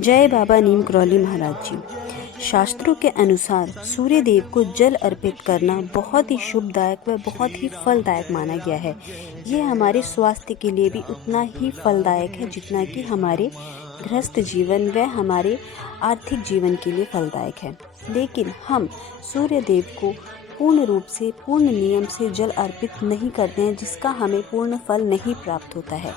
जय बाबा नीम करौली महाराज जी। शास्त्रों के अनुसार सूर्य देव को जल अर्पित करना बहुत ही शुभदायक व बहुत ही फलदायक माना गया है। ये हमारे स्वास्थ्य के लिए भी उतना ही फलदायक है जितना कि हमारे गृहस्थ जीवन व हमारे आर्थिक जीवन के लिए फलदायक है। लेकिन हम सूर्य देव को पूर्ण रूप से पूर्ण नियम से जल अर्पित नहीं करते हैं, जिसका हमें पूर्ण फल नहीं प्राप्त होता है।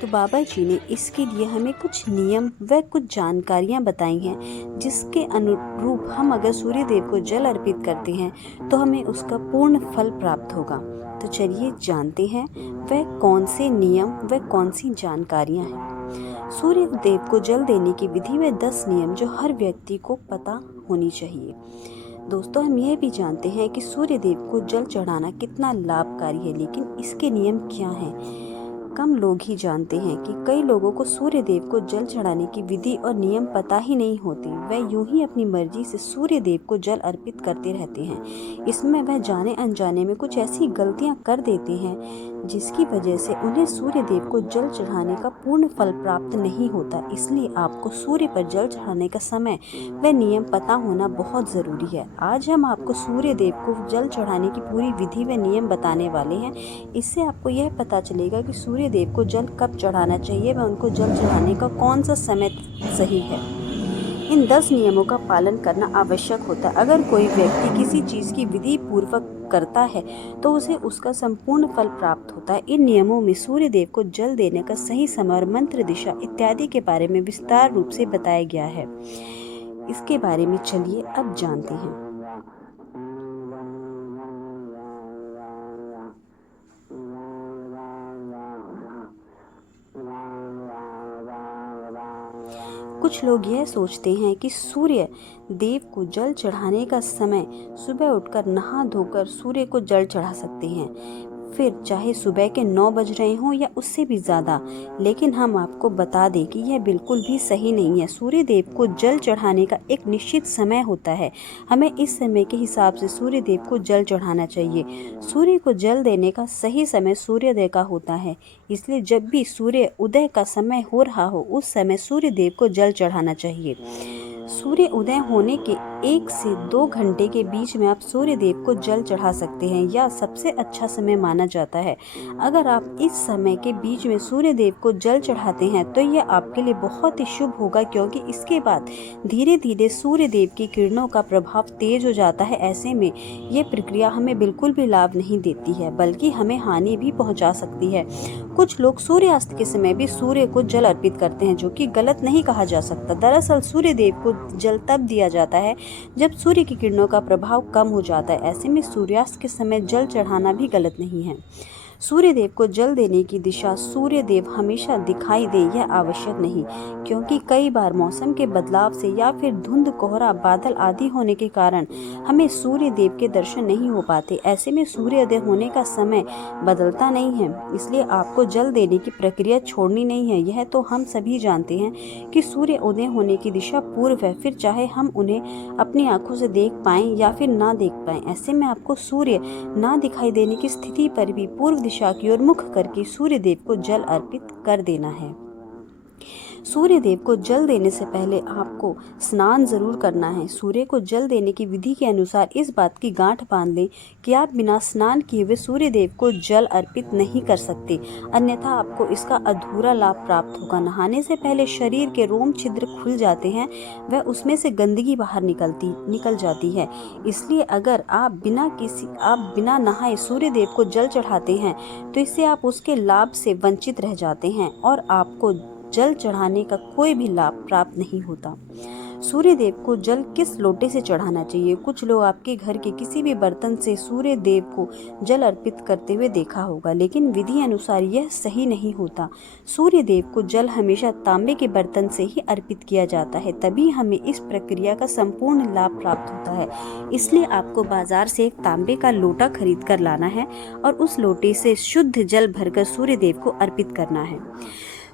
तो बाबा जी ने इसके लिए हमें कुछ नियम व कुछ जानकारियाँ बताई हैं, जिसके अनुरूप हम अगर सूर्य देव को जल अर्पित करते हैं तो हमें उसका पूर्ण फल प्राप्त होगा। तो चलिए जानते हैं वह कौन से नियम व कौन सी जानकारियाँ हैं। सूर्य देव को जल देने की विधि व 10 नियम जो हर व्यक्ति को पता होनी चाहिए। दोस्तों, हम यह भी जानते हैं कि सूर्य देव को जल चढ़ाना कितना लाभकारी है, लेकिन इसके नियम क्या हैं? कम लोग ही जानते हैं कि कई लोगों को सूर्य देव को जल चढ़ाने की विधि और नियम पता ही नहीं होती। वह यूं ही अपनी मर्जी से सूर्य देव को जल अर्पित करते रहते हैं। इसमें वह जाने अनजाने में कुछ ऐसी गलतियां कर देते हैं जिसकी वजह से उन्हें सूर्य देव को जल चढ़ाने का पूर्ण फल प्राप्त नहीं होता। इसलिए आपको सूर्य पर जल चढ़ाने का समय व नियम पता होना बहुत ज़रूरी है। आज हम आपको सूर्य देव को जल चढ़ाने की पूरी विधि व नियम बताने वाले हैं। इससे आपको यह पता चलेगा कि सूर्य देव को जल कब चढ़ाना चाहिए व उनको जल चढ़ाने का कौन सा समय सही है। इन 10 नियमों का पालन करना आवश्यक होता है। अगर कोई व्यक्ति किसी चीज़ की विधि पूर्वक करता है तो उसे उसका संपूर्ण फल प्राप्त होता है। इन नियमों में सूर्य देव को जल देने का सही समय और मंत्र दिशा इत्यादि के बारे में विस्तार रूप से बताया गया है। इसके बारे में चलिए अब जानते हैं। कुछ लोग यह सोचते हैं कि सूर्य देव को जल चढ़ाने का समय सुबह उठकर नहा धोकर सूर्य को जल चढ़ा सकते हैं, फिर चाहे सुबह के 9 बज रहे हों या उससे भी ज़्यादा। लेकिन हम आपको बता दें कि यह बिल्कुल भी सही नहीं है। सूर्य देव को जल चढ़ाने का एक निश्चित समय होता है। हमें इस समय के हिसाब से सूर्य देव को जल चढ़ाना चाहिए। सूर्य को जल देने का सही समय सूर्योदय का होता है। इसलिए जब भी सूर्य उदय का समय हो रहा हो उस समय सूर्य देव को जल चढ़ाना चाहिए। सूर्य उदय होने के 1 से 2 घंटे के बीच में आप सूर्य देव को जल चढ़ा सकते हैं, या सबसे अच्छा समय माना जाता है। अगर आप इस समय के बीच में सूर्य देव को जल चढ़ाते हैं तो यह आपके लिए बहुत ही शुभ होगा, क्योंकि इसके बाद धीरे धीरे सूर्य देव की किरणों का प्रभाव तेज हो जाता है। ऐसे में यह प्रक्रिया हमें बिल्कुल भी लाभ नहीं देती है, बल्कि हमें हानि भी पहुंचा सकती है। कुछ लोग सूर्यास्त के समय भी सूर्य को जल अर्पित करते हैं, जो कि गलत नहीं कहा जा सकता। दरअसल सूर्य देव को जल तब दिया जाता है जब सूर्य की किरणों का प्रभाव कम हो जाता है। ऐसे में सूर्यास्त के समय जल चढ़ाना भी गलत नहीं है। सूर्य देव को जल देने की दिशा सूर्य देव हमेशा दिखाई दे यह आवश्यक नहीं, क्योंकि कई बार मौसम के बदलाव से या फिर धुंध, कोहरा, बादल आदि होने के कारण हमें सूर्य देव के दर्शन नहीं हो पाते। ऐसे में सूर्योदय होने का समय बदलता नहीं है, इसलिए आपको जल देने की प्रक्रिया छोड़नी नहीं है। यह तो हम सभी जानते हैं कि सूर्य उदय होने की दिशा पूर्व है, फिर चाहे हम उन्हें अपनी आंखों से देख पाएं या फिर ना देख पाएं। ऐसे में आपको सूर्य ना दिखाई देने की स्थिति पर भी पूर्व दिशा की ओर मुख करके सूर्य देव को जल अर्पित कर देना है। सूर्य देव को जल देने से पहले आपको स्नान जरूर करना है। सूर्य को जल देने की विधि के अनुसार इस बात की गांठ बांध लें कि आप बिना स्नान किए हुए सूर्य देव को जल अर्पित नहीं कर सकते, अन्यथा आपको इसका अधूरा लाभ प्राप्त होगा। नहाने से पहले शरीर के रोम छिद्र खुल जाते हैं व उसमें से गंदगी बाहर निकल जाती है। इसलिए अगर आप बिना नहाए सूर्य देव को जल चढ़ाते हैं तो इससे आप उसके लाभ से वंचित रह जाते हैं और आपको जल चढ़ाने का कोई भी लाभ प्राप्त नहीं होता। सूर्य देव को जल किस लोटे से चढ़ाना चाहिए? कुछ लोग आपके घर के किसी भी बर्तन से सूर्य देव को जल अर्पित करते हुए देखा होगा, लेकिन विधि अनुसार यह सही नहीं होता। सूर्य देव को जल हमेशा तांबे के बर्तन से ही अर्पित किया जाता है, तभी हमें इस प्रक्रिया का संपूर्ण लाभ प्राप्त होता है। इसलिए आपको बाजार से एक तांबे का लोटा खरीद कर लाना है और उस लोटे से शुद्ध जल भरकर सूर्य देव को अर्पित करना है।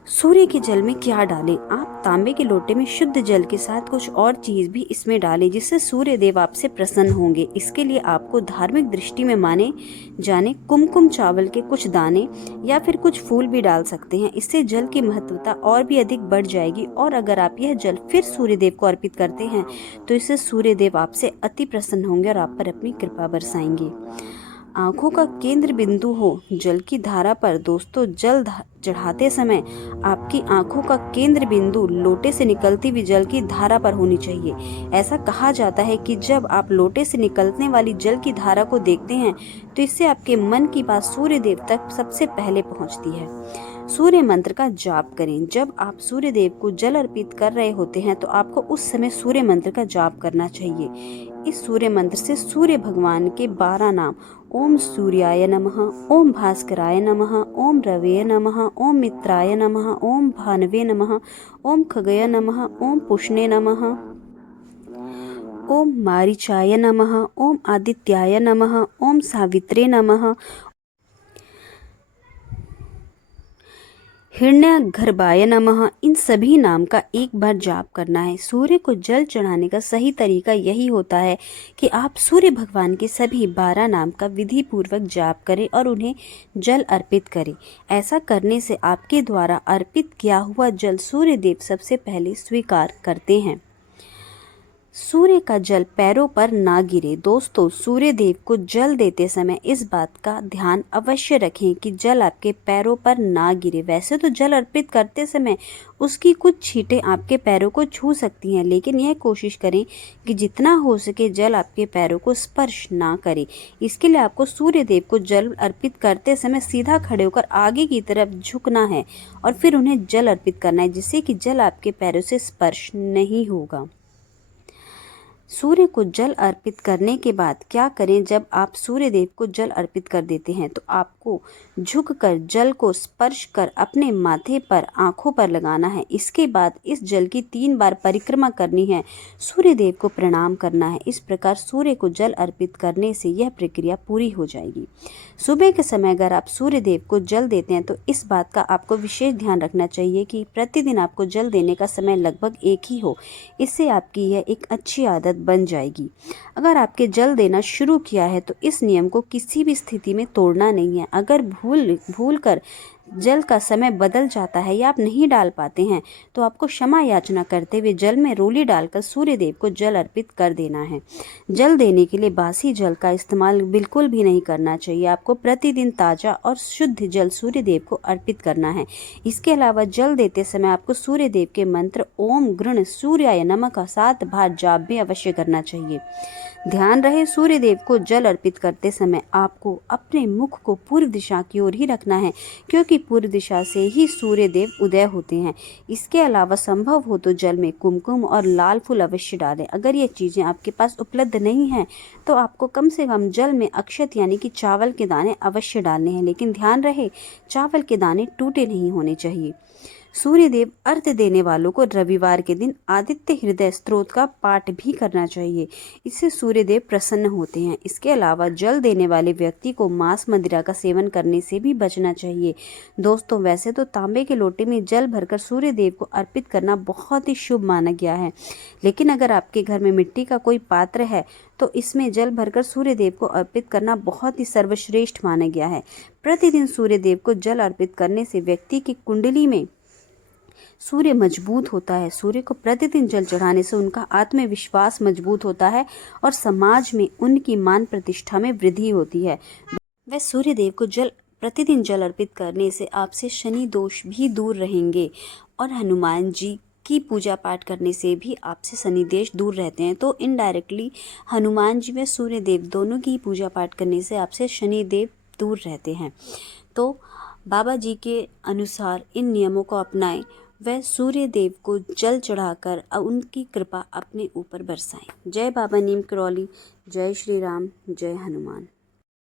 सूर्य के जल में क्या डालें? आप तांबे के लोटे में शुद्ध जल के साथ कुछ और चीज भी इसमें डालें जिससे सूर्य देव आपसे प्रसन्न होंगे। इसके लिए आपको धार्मिक दृष्टि में माने जाने कुमकुम चावल के कुछ दाने या फिर कुछ फूल भी डाल सकते हैं। इससे जल की महत्वता और भी अधिक बढ़ जाएगी। और अगर आप यह जल फिर सूर्य देव को अर्पित करते हैं तो इससे सूर्य देव आपसे अति प्रसन्न होंगे और आप पर अपनी कृपा बरसाएंगे। आंखों का केंद्र बिंदु हो जल की धारा पर। दोस्तों, जल चढ़ाते समय आपकी आंखों का केंद्र बिंदु लोटे से निकलती हुई जल की धारा पर होनी चाहिए। ऐसा कहा जाता है कि जब आप लोटे से निकलने वाली जल की धारा को देखते हैं तो इससे आपके मन की बात सूर्य देव तक सबसे पहले पहुंचती है। सूर्य मंत्र का जाप करें। जब आप सूर्य देव को जल अर्पित कर रहे होते हैं तो आपको उस समय सूर्य मंत्र का जाप करना चाहिए। इस सूर्य मंत्र से सूर्य भगवान के 12 नाम ओम सूर्याय नमः, ओम भास्कराय नमः, ओम रवये नमः, ओम मित्राय नमः, ओम भानवे नमः, ओम खगय नमः, ओम पुष्णे नमः, ओम मारीचाय नमः, ओम आदित्याय नमः, ओम सावित्रे नमः, हिरण्यगर्भाय नमः, इन सभी नाम का एक बार जाप करना है। सूर्य को जल चढ़ाने का सही तरीका यही होता है कि आप सूर्य भगवान के सभी 12 नाम का विधि पूर्वक जाप करें और उन्हें जल अर्पित करें। ऐसा करने से आपके द्वारा अर्पित किया हुआ जल सूर्य देव सबसे पहले स्वीकार करते हैं। सूर्य का जल पैरों पर ना गिरे। दोस्तों, सूर्य देव को जल देते समय इस बात का ध्यान अवश्य रखें कि जल आपके पैरों पर ना गिरे। वैसे तो जल अर्पित करते समय उसकी कुछ छींटें आपके पैरों को छू सकती हैं, लेकिन यह कोशिश करें कि जितना हो सके जल आपके पैरों को स्पर्श ना करे। इसके लिए आपको सूर्य देव को जल अर्पित करते समय सीधा खड़े होकर आगे की तरफ झुकना है और फिर उन्हें जल अर्पित करना है, जिससे कि जल आपके पैरों से स्पर्श नहीं होगा। सूर्य को जल अर्पित करने के बाद क्या करें? जब आप सूर्य देव को जल अर्पित कर देते हैं तो आपको झुककर जल को स्पर्श कर अपने माथे पर, आंखों पर लगाना है। इसके बाद इस जल की 3 बार परिक्रमा करनी है, सूर्य देव को प्रणाम करना है। इस प्रकार सूर्य को जल अर्पित करने से यह प्रक्रिया पूरी हो जाएगी। सुबह के समय अगर आप सूर्य देव को जल देते हैं तो इस बात का आपको विशेष ध्यान रखना चाहिए कि प्रतिदिन आपको जल देने का समय लगभग एक ही हो। इससे आपकी यह एक अच्छी आदत बन जाएगी। अगर आपके जल देना शुरू किया है तो इस नियम को किसी भी स्थिति में तोड़ना नहीं है। अगर भूल कर जल का समय बदल जाता है या आप नहीं डाल पाते हैं तो आपको क्षमा याचना करते हुए जल में रोली डालकर सूर्य देव को जल अर्पित कर देना है। जल देने के लिए बासी जल का इस्तेमाल बिल्कुल भी नहीं करना चाहिए। आपको प्रतिदिन ताज़ा और शुद्ध जल सूर्य देव को अर्पित करना है। इसके अलावा जल देते समय आपको सूर्य देव के मंत्र ओम गृण सूर्याय नमः का 7 बार जाप भी अवश्य करना चाहिए। ध्यान रहे, सूर्य देव को जल अर्पित करते समय आपको अपने मुख को पूर्व दिशा की ओर ही रखना है, क्योंकि पूर्व दिशा से ही सूर्य देव उदय होते हैं। इसके अलावा संभव हो तो जल में कुमकुम और लाल फूल अवश्य डालें। अगर ये चीज़ें आपके पास उपलब्ध नहीं हैं तो आपको कम से कम जल में अक्षत यानी कि चावल के दाने अवश्य डालने हैं, लेकिन ध्यान रहे चावल के दाने टूटे नहीं होने चाहिए। सूर्य देव अर्घ्य देने वालों को रविवार के दिन आदित्य हृदय स्तोत्र का पाठ भी करना चाहिए। इससे सूर्य देव प्रसन्न होते हैं। इसके अलावा जल देने वाले व्यक्ति को मांस मदिरा का सेवन करने से भी बचना चाहिए। दोस्तों, वैसे तो तांबे के लोटे में जल भरकर सूर्य देव को अर्पित करना बहुत ही शुभ माना गया है, लेकिन अगर आपके घर में मिट्टी का कोई पात्र है तो इसमें जल भरकर सूर्य देव को अर्पित करना बहुत ही सर्वश्रेष्ठ माना गया है। प्रतिदिन सूर्य देव को जल अर्पित करने से व्यक्ति की कुंडली में सूर्य मजबूत होता है। सूर्य को प्रतिदिन जल चढ़ाने से उनका आत्मविश्वास मजबूत होता है और समाज में उनकी मान प्रतिष्ठा में वृद्धि होती है। वह सूर्य देव को प्रतिदिन जल अर्पित करने से आपसे शनि दोष भी दूर रहेंगे और हनुमान जी की पूजा पाठ करने से भी आपसे शनि दोष दूर रहते हैं। तो इनडायरेक्टली हनुमान जी व सूर्य देव दोनों की पूजा पाठ करने से आपसे शनि देव दूर रहते हैं। तो बाबा जी के अनुसार इन नियमों को अपनाएं, वह सूर्य देव को जल चढ़ाकर उनकी कृपा अपने ऊपर बरसाएं। जय बाबा नीम करौली, जय श्री राम, जय हनुमान।